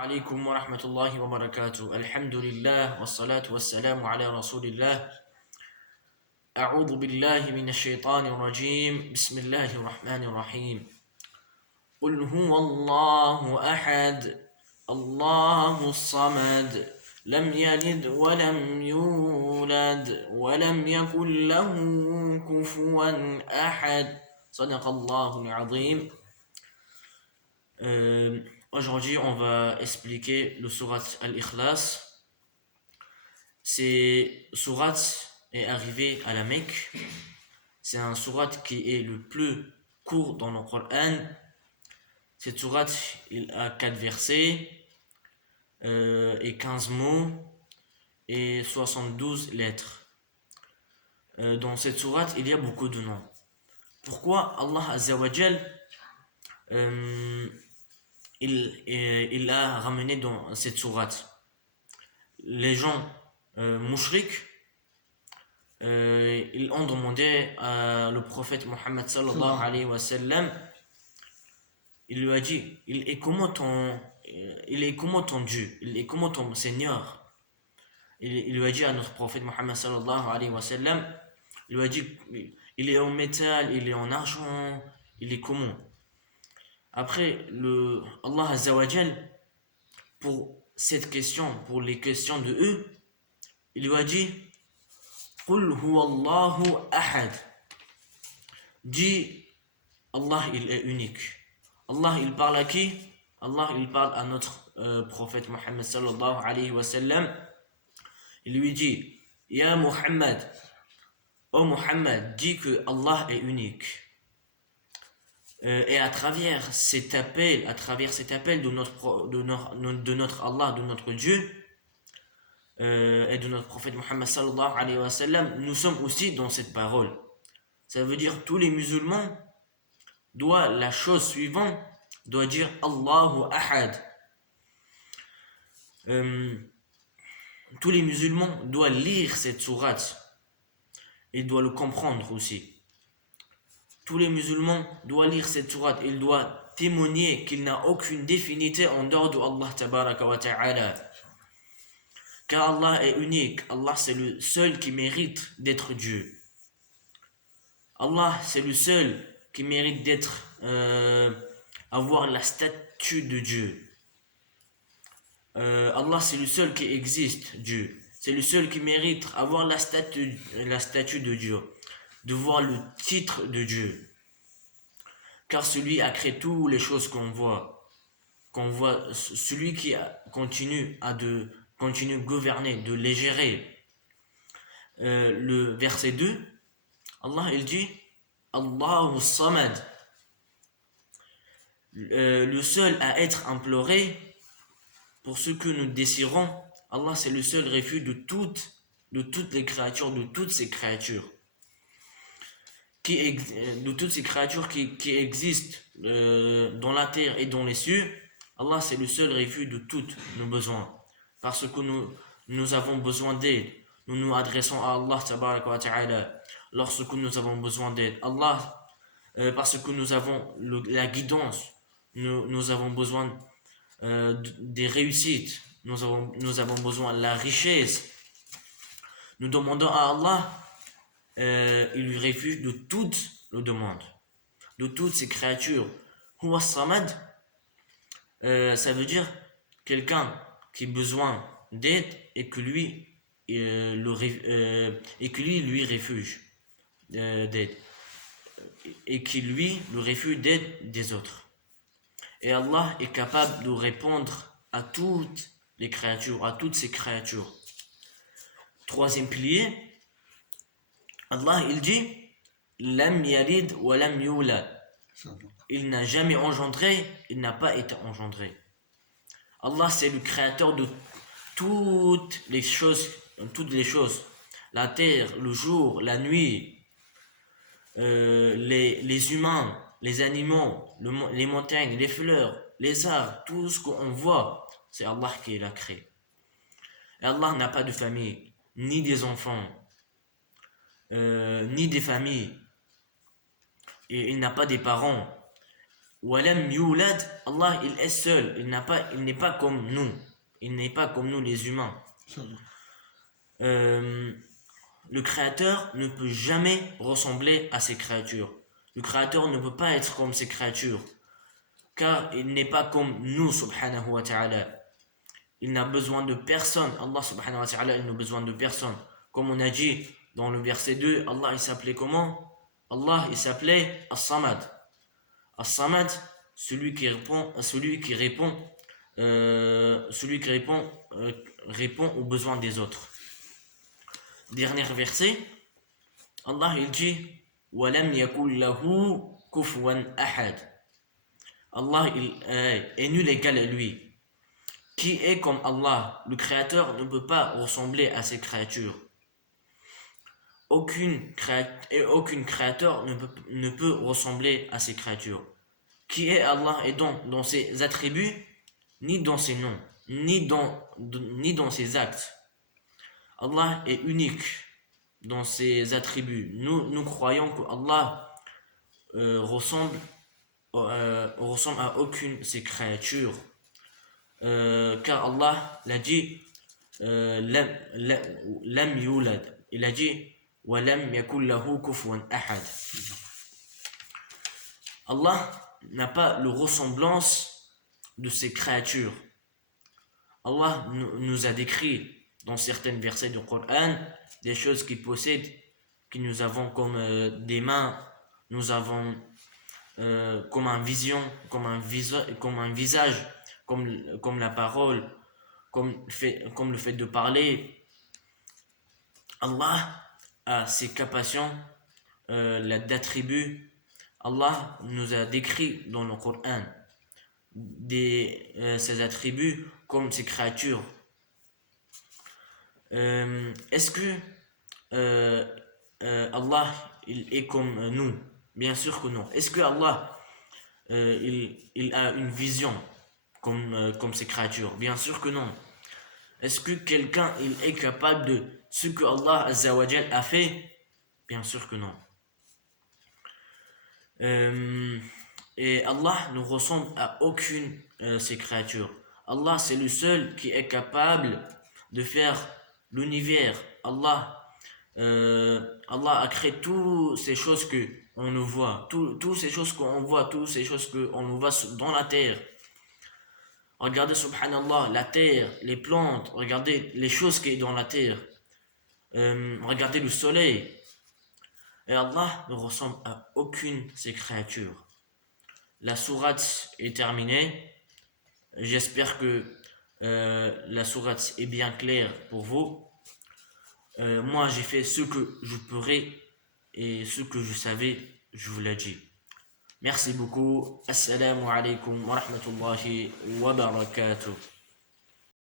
عليكم ورحمة الله وبركاته. الحمد لله والصلاة والسلام على رسول الله. أعوذ بالله من الشيطان الرجيم. بسم الله الرحمن الرحيم. قل هو الله أحد الله الصمد لم يلد ولم يولد ولم يكن له كفوا أحد صدق الله العظيم. Aujourd'hui, on va expliquer le surat Al-Ikhlas. Ce surat est arrivé à la Mecque. C'est un surat qui est le plus court dans le Coran. Cette surat, il a 4 versets et 15 mots et 72 lettres. Dans cette surat, il y a beaucoup de noms. Pourquoi Allah Azza wa Jal il a ramené dans cette sourate? Les gens mouchriques, ils ont demandé à le prophète Mohammed sallallahu alayhi wa sallam. Il lui a dit, il est comment ton Dieu, il est comment ton Seigneur? Il lui a dit à notre prophète Mohammed sallallahu alayhi wa sallam, il lui a dit, il est en métal, il est en argent, il est comment? Après, Allah Azza wa Jal, pour cette question, pour les questions de eux, il lui a dit Qul huwa Allahu ahad. Dis, Allah il est unique. Allah il parle à qui? Allah il parle à notre prophète Mohammed sallallahu alayhi wa sallam. Il lui dit Ya Muhammad, oh Muhammad, dis que Allah est unique. Et à travers cet appel de notre Allah, de notre Dieu et de notre prophète Mohammed sallallahu alayhi wa sallam, nous sommes aussi dans cette parole. Ça veut dire tous les musulmans la chose suivante doit dire Allahu Ahad. Tous les musulmans doivent lire cette sourate et doivent le comprendre aussi. Tous les musulmans doivent lire cette sourate, ils doivent témoigner qu'il n'a aucune divinité en dehors de Allah tabaraka wa ta'ala. Car Allah est unique, Allah c'est le seul qui mérite d'être Dieu. Allah c'est le seul qui mérite avoir la statue de Dieu. Allah c'est le seul qui existe, Dieu. C'est le seul qui mérite avoir la statue de Dieu, de voir le titre de Dieu. Car celui a créé toutes les choses qu'on voit, celui qui continue à gouverner, de les gérer. Le verset 2, Allah il dit Allahu Samad, le seul à être imploré pour ce que nous désirons. Allah c'est le seul refuge de toutes les créatures, de toutes ces créatures qui existent dans la terre et dans les cieux. Allah c'est le seul refuge de tous nos besoins. Parce que nous avons besoin d'aide, nous nous adressons à Allah tabaraka wa ta'ala lorsque nous avons besoin d'aide. Allah, parce que nous avons la guidance, nous avons besoin des réussites, nous avons besoin de la richesse. Nous demandons à Allah, il lui refuse de toutes nos demandes, de toutes ces créatures. Huwa Samad, ça veut dire quelqu'un qui a besoin d'aide et que lui lui refuge d'aide et qui lui le refuge d'aide des autres. Et Allah est capable de répondre à toutes les créatures, à toutes ces créatures. Troisième pilier, Allah il dit Lam yalid wa lam yulad. Il n'a jamais engendré, il n'a pas été engendré. Allah c'est le créateur de toutes les choses, la terre, le jour, la nuit, les humains, les animaux, les montagnes, les fleurs, les arbres, tout ce qu'on voit, c'est Allah qui l'a créé. Et Allah n'a pas de famille, ni des enfants, ni des familles, et il n'a pas des parents. Walam yulad, Allah il est seul, il n'est pas comme nous, il n'est pas comme nous les humains. Le créateur ne peut jamais ressembler à ses créatures. Le créateur ne peut pas être comme ses créatures, car il n'est pas comme nous, subhanahu wa ta'ala. Il n'a besoin de personne. Allah subhanahu wa ta'ala, il n'a besoin de personne. Comme on a dit dans le verset 2, Allah il s'appelait comment? Allah il s'appelait As-Samad. As-Samad, celui qui répond répond aux besoins des autres. Dernier verset, Allah il dit وَلَمْ يَكُنْ لَهُ كُفُوًا أَحَدٌ. Allah il est nul égal à lui. Qui est comme Allah? Le créateur ne peut pas ressembler à ses créatures. Aucun créateur ne peut ressembler à ses créatures. Qui est Allah et donc dans ses attributs, ni dans ses noms, ni dans ses actes. Allah est unique dans ses attributs. Nous croyons que Allah ressemble à aucune de ses créatures. Car Allah l'a dit lam yulad. Il a dit walam yakul lahu kufuwan ahad. Allah n'a pas la ressemblance de ses créatures. Allah nous a décrit dans certains versets du Coran des choses qu'il possède, que nous avons comme des mains, nous avons comme un vision, comme un visage, comme la parole, comme le fait de parler. Allah a ses capacités d'attributs. Allah nous a décrit dans le Coran ses attributs comme ses créatures. Est-ce que Allah il est comme nous? Bien sûr que non. Est-ce que Allah il a une vision comme ses créatures? Bien sûr que non. Est-ce que quelqu'un il est capable de ce que Allah Azza wa Jal a fait? Bien sûr que non. Et Allah ne ressemble à aucune de ses créatures. Allah c'est le seul qui est capable de faire l'univers. Allah a créé toutes ces choses que on nous voit, toutes ces choses qu'on voit, toutes ces choses qu'on nous voit dans la terre. Regardez subhanallah, la terre, les plantes, regardez les choses qui sont dans la terre. Regardez le soleil. Et Allah ne ressemble à aucune de ses créatures. La sourate est terminée. J'espère que la sourate est bien claire pour vous. Moi, j'ai fait ce que je pourrais et ce que je savais, je vous l'ai dit. Merci beaucoup. Assalamu alaikum wa rahmatullahi wa barakatuh.